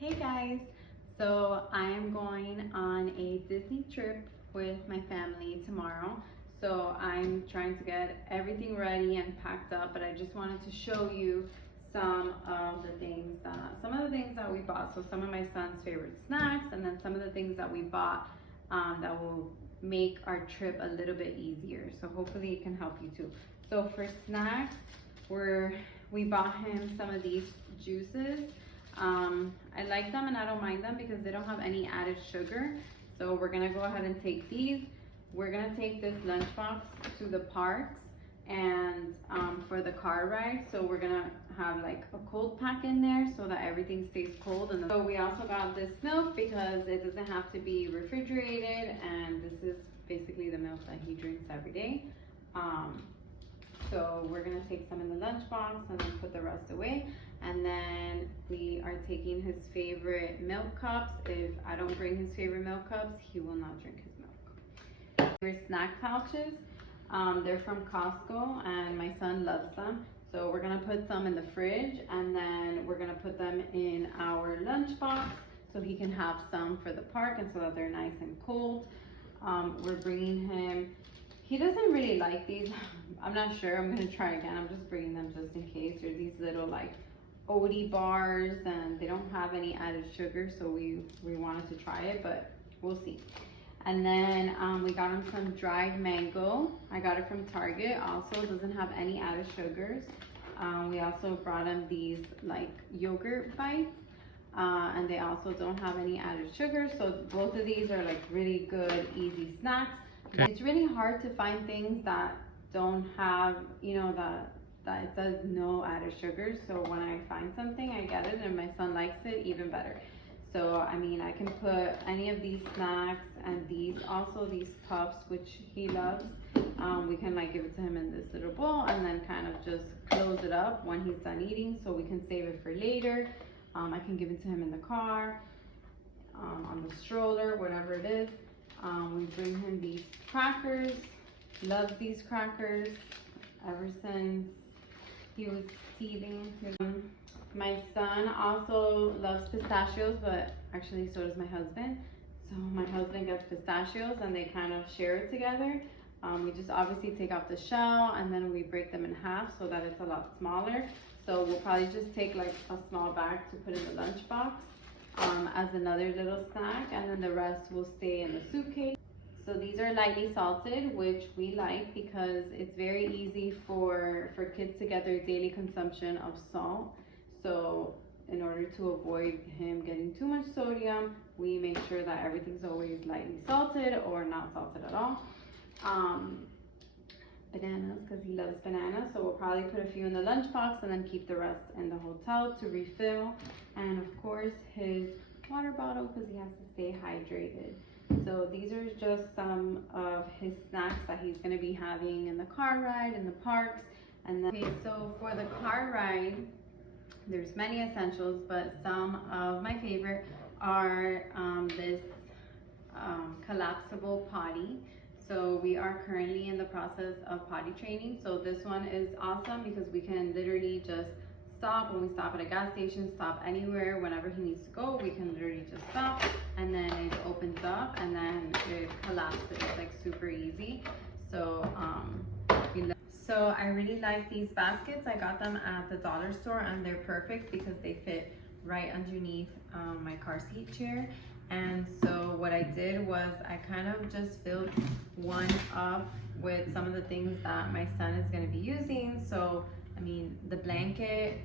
Hey guys, so I am going on a Disney trip with my family tomorrow. So I'm trying to get everything ready and packed up, but I just wanted to show you some of the things that we bought. So some of my son's favorite snacks, and then some of the things that we bought that will make our trip a little bit easier. So hopefully it can help you too. So for snacks, we bought him some of these juices. I like them and I don't mind them because they don't have any added sugar. So we're gonna go ahead and take these. We're gonna take this lunchbox to the parks and for the car ride. So we're gonna have like a cold pack in there so that everything stays cold. And so we also got this milk because it doesn't have to be refrigerated, and this is basically the milk that he drinks every day. So we're gonna take some in the lunchbox and then put the rest away. And then we are taking his favorite milk cups. If I don't bring his favorite milk cups, he will not drink his milk. Favorite snack pouches. They're from Costco and my son loves them. So we're gonna put some in the fridge and then we're gonna put them in our lunchbox so he can have some for the park and so that they're nice and cold. We're bringing him, he doesn't really like these. I'm not sure, I'm gonna try again. I'm just bringing them just in case. They're these little like Oaty bars and they don't have any added sugar, so we wanted to try it, but we'll see. And then we got him some dried mango. I got it from Target. Also doesn't have any added sugars. We also brought him these like yogurt bites, and they also don't have any added sugar. So both of these are like really good, easy snacks. Okay. It's really hard to find things that don't have, that it says no added sugar. So when I find something, I get it, and my son likes it even better. So I mean, I can put any of these snacks and these puffs, which he loves. We can like give it to him in this little bowl and then kind of just close it up when he's done eating, so we can save it for later. I can give it to him in the car, on the stroller, whatever it is. We bring him these crackers. Loves these crackers ever since he was teething. My son also loves pistachios, but actually so does my husband. So my husband gets pistachios and they kind of share it together. We just obviously take off the shell and then we break them in half so that it's a lot smaller. So we'll probably just take like a small bag to put in the lunchbox as another little snack, and then the rest will stay in the suitcase. So these are lightly salted, which we like because it's very easy for kids to get their daily consumption of salt. So in order to avoid him getting too much sodium, we make sure that everything's always lightly salted or not salted at all. Bananas, because he loves bananas. So we'll probably put a few in the lunchbox and then keep the rest in the hotel to refill. And of course his water bottle because he has to stay hydrated. So these are just some of his snacks that he's going to be having in the car ride, in the parks. And then, okay, so for the car ride, there's many essentials, but some of my favorite are this collapsible potty. So we are currently in the process of potty training. So this one is awesome because we can literally just stop when we stop at a gas station, stop anywhere, whenever he needs to go, we can literally just stop and then it opens up and then it collapses. It's like super easy. So so I really like these baskets. I got them at the dollar store and they're perfect because they fit right underneath my car seat chair. And so what I did was I kind of just filled one up with some of the things that my son is going to be using. So I mean, the blanket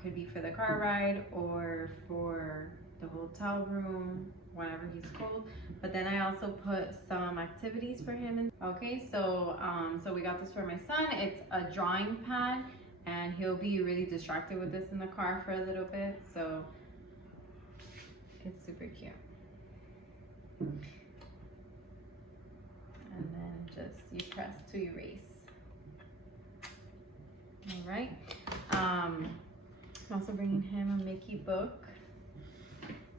could be for the car ride or for the hotel room whenever he's cold. But then I also put some activities for him in. Okay, so so we got this for my son. It's a drawing pad and he'll be really distracted with this in the car for a little bit. So it's super cute. And then just you press to erase. All right. I'm also bringing him a Mickey book.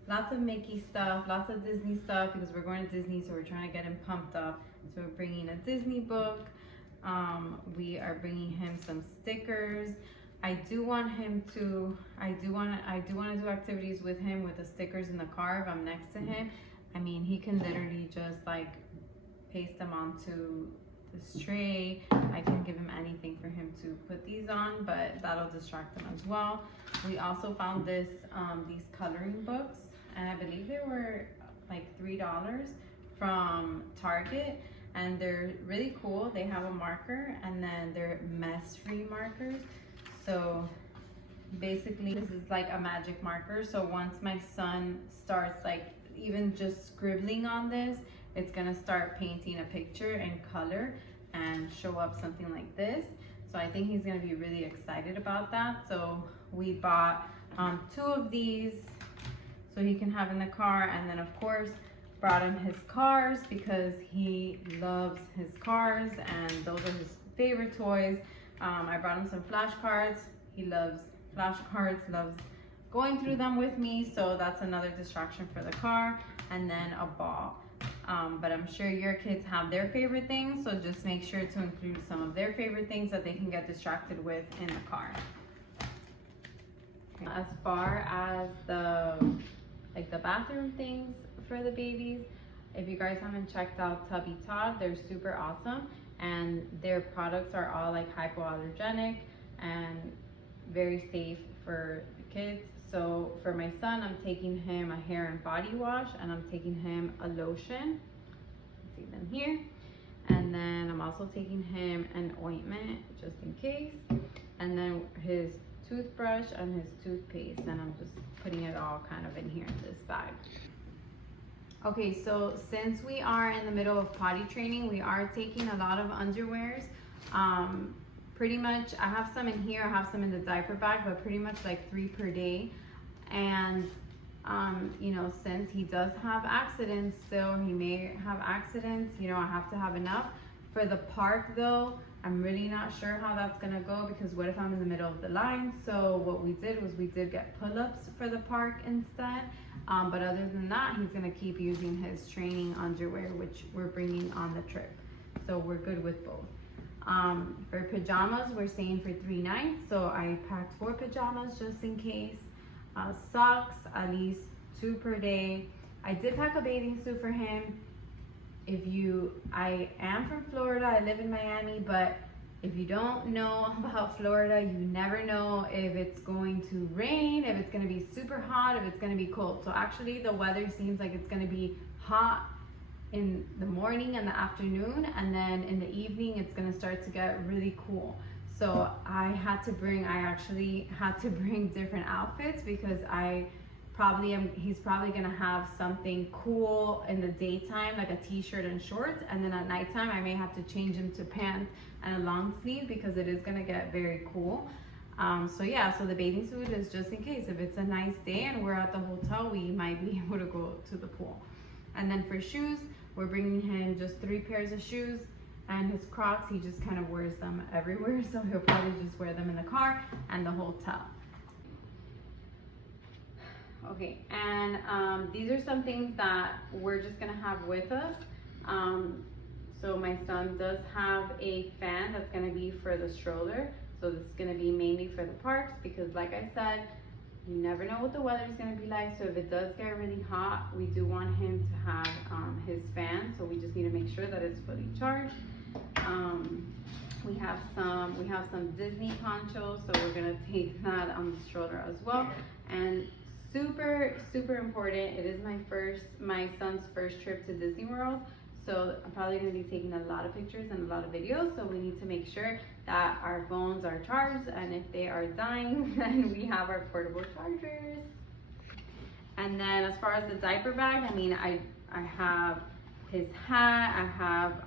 Lots of Mickey stuff, lots of Disney stuff because we're going to Disney, so we're trying to get him pumped up. So we're bringing a Disney book. We are bringing him some stickers. I do want to do activities with him with the stickers in the car if I'm next to him. I mean, he can literally just like paste them onto this tray. I can give him anything for him to put these on, but that'll distract him as well. We also found these coloring books, and I believe they were like $3 from Target, and they're really cool. They have a marker, and then they're mess-free markers. So basically this is like a magic marker, so once my son starts like even just scribbling on this, it's gonna start painting a picture in color and show up something like this. So I think he's gonna be really excited about that. So we bought 2 of these so he can have in the car, and then of course brought him his cars because he loves his cars and those are his favorite toys. I brought him some flashcards. He loves flashcards, loves going through them with me, so that's another distraction for the car. And then a ball. But I'm sure your kids have their favorite things, so just make sure to include some of their favorite things that they can get distracted with in the car. As far as the bathroom things for the babies, if you guys haven't checked out Tubby Todd, they're super awesome, and their products are all like hypoallergenic and very safe for the kids. So for my son, I'm taking him a hair and body wash, and I'm taking him a lotion. See them here. And then I'm also taking him an ointment just in case, and then his toothbrush and his toothpaste, and I'm just putting it all kind of in here in this bag. Okay, so since we are in the middle of potty training, we are taking a lot of underwears. Pretty much, I have some in here, I have some in the diaper bag, but pretty much like 3 per day. And you know, since he does have accidents still, he may have accidents, you know, I have to have enough. For the park though, I'm really not sure how that's gonna go, because what if I'm in the middle of the line? So what we did was we did get pull-ups for the park instead. But other than that, he's gonna keep using his training underwear, which we're bringing on the trip. So we're good with both. For pajamas, we're staying for 3 nights. So I packed 4 pajamas just in case. Socks, at least 2 per day. I did pack a bathing suit for him. I am from Florida, I live in Miami, but if you don't know about Florida, you never know if it's going to rain, if it's going to be super hot, if it's going to be cold. So actually the weather seems like it's going to be hot in the morning and the afternoon, and then in the evening it's going to start to get really cool. So I actually had to bring different outfits, because he's probably gonna have something cool in the daytime, like a t-shirt and shorts, and then at nighttime I may have to change him to pants and a long sleeve, because it is gonna get very cool. So yeah, so the bathing suit is just in case if it's a nice day and we're at the hotel, we might be able to go to the pool. And then for shoes, we're bringing him just 3 pairs of shoes, and his Crocs, he just kind of wears them everywhere, so he'll probably just wear them in the car and the hotel. Okay, and these are some things that we're just gonna have with us. So my son does have a fan that's gonna be for the stroller. So this is gonna be mainly for the parks, because like I said, you never know what the weather is gonna be like. So if it does get really hot, we do want him to have his fan. So we just need to make sure that it's fully charged. We have some Disney ponchos, so we're gonna take that on the stroller as well. And super important, it is my son's first trip to Disney World, so I'm probably going to be taking a lot of pictures and a lot of videos, so we need to make sure that our phones are charged, and if they are dying, then we have our portable chargers. And then as far as the diaper bag, I mean, I have his hat, I have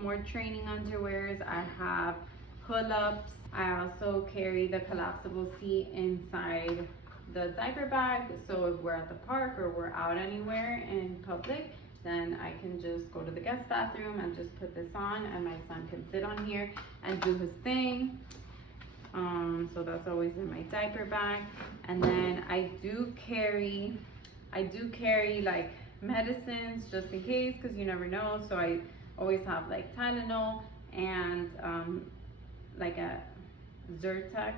more training underwears, I have pull-ups, I also carry the collapsible seat inside the diaper bag, so if we're at the park or we're out anywhere in public, then I can just go to the guest bathroom and just put this on, and my son can sit on here and do his thing. So that's always in my diaper bag. And then I do carry like medicines just in case, because you never know. So I always have like Tylenol and like a Zyrtec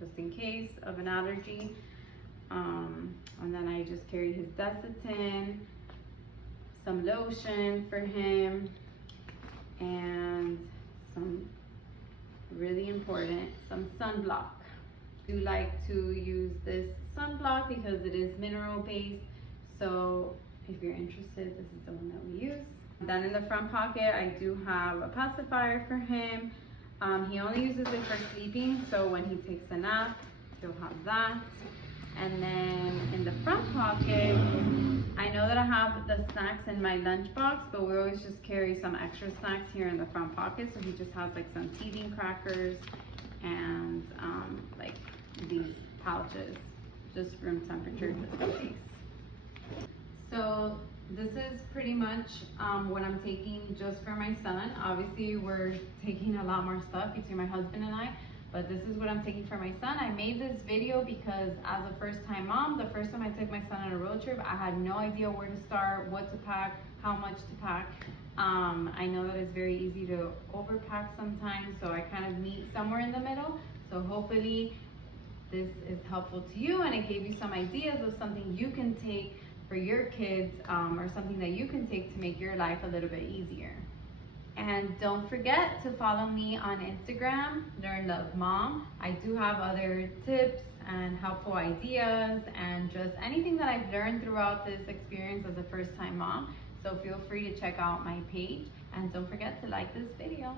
just in case of an allergy. And then I just carry his Desitin, some lotion for him, and some, really important, some sunblock. I do like to use this sunblock because it is mineral based, so if you're interested, this is the one that we use. Then in the front pocket, I do have a pacifier for him. He only uses it for sleeping, so when he takes a nap, he'll have that. And then in the front pocket, I know that I have the snacks in my lunchbox, but we always just carry some extra snacks here in the front pocket. So he just has like some teething crackers and like these pouches, just room temperature, just in case. So this is pretty much what I'm taking just for my son. Obviously, we're taking a lot more stuff between my husband and I, but this is what I'm taking for my son. I made this video because as a first-time mom, the first time I took my son on a road trip, I had no idea where to start, what to pack, how much to pack. I know that it's very easy to overpack sometimes, so I kind of meet somewhere in the middle. So hopefully this is helpful to you and it gave you some ideas of something you can take for your kids, or something that you can take to make your life a little bit easier. And don't forget to follow me on Instagram, Learn Love Mom. I do have other tips and helpful ideas and just anything that I've learned throughout this experience as a first-time mom. So feel free to check out my page and don't forget to like this video.